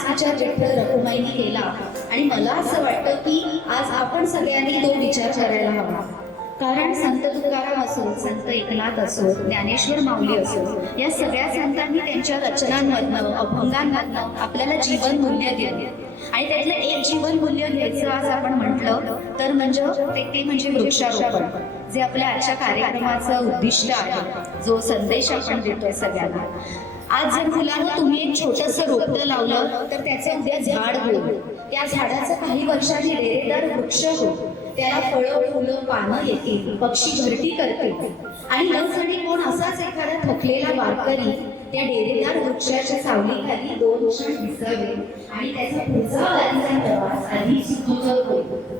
हाच विचार विठ्ठल रखुमाईने केला आणि मला असं वाटतं की आज आपण सगळ्यांनी तो विचार करायला हवा. कारण संत तुकाराम असो, संत एकनाथ असो, ज्ञानेश्वर माऊली असो, या सगळ्या संतांनी त्यांच्या रचनांमधनं, अभंगांमधनं आपल्याला जीवन मूल्य दिलं. आणि त्यातलं एक जीवन मूल्य घ्यायचं आज आपण म्हटलं तर ते म्हणजे वृक्षारोपण, जे आपल्या आजच्या कार्यक्रमाचं उद्दिष्ट आहे, जो संदेश आपण देतोय सगळ्यांना. आज जर मुलांना तुम्ही एक छोटंसं रोपटं लावलं तर त्याचं उद्या झाड होईल. त्या झाडाचं काही वर्षांनी डेरेदार वृक्ष होईल. त्याला फळं, फुलं, पानं येतील, पक्षी घरटी करतील आणि नवसाठी कोण असाच एखादा थकलेला वारकरी त्या डेरेदार वृक्षाच्या सावलीखाली 2 क्षण विसावेल आणि त्याचा पुढचा वारीचा प्रवास अधिक सुखकर होईल.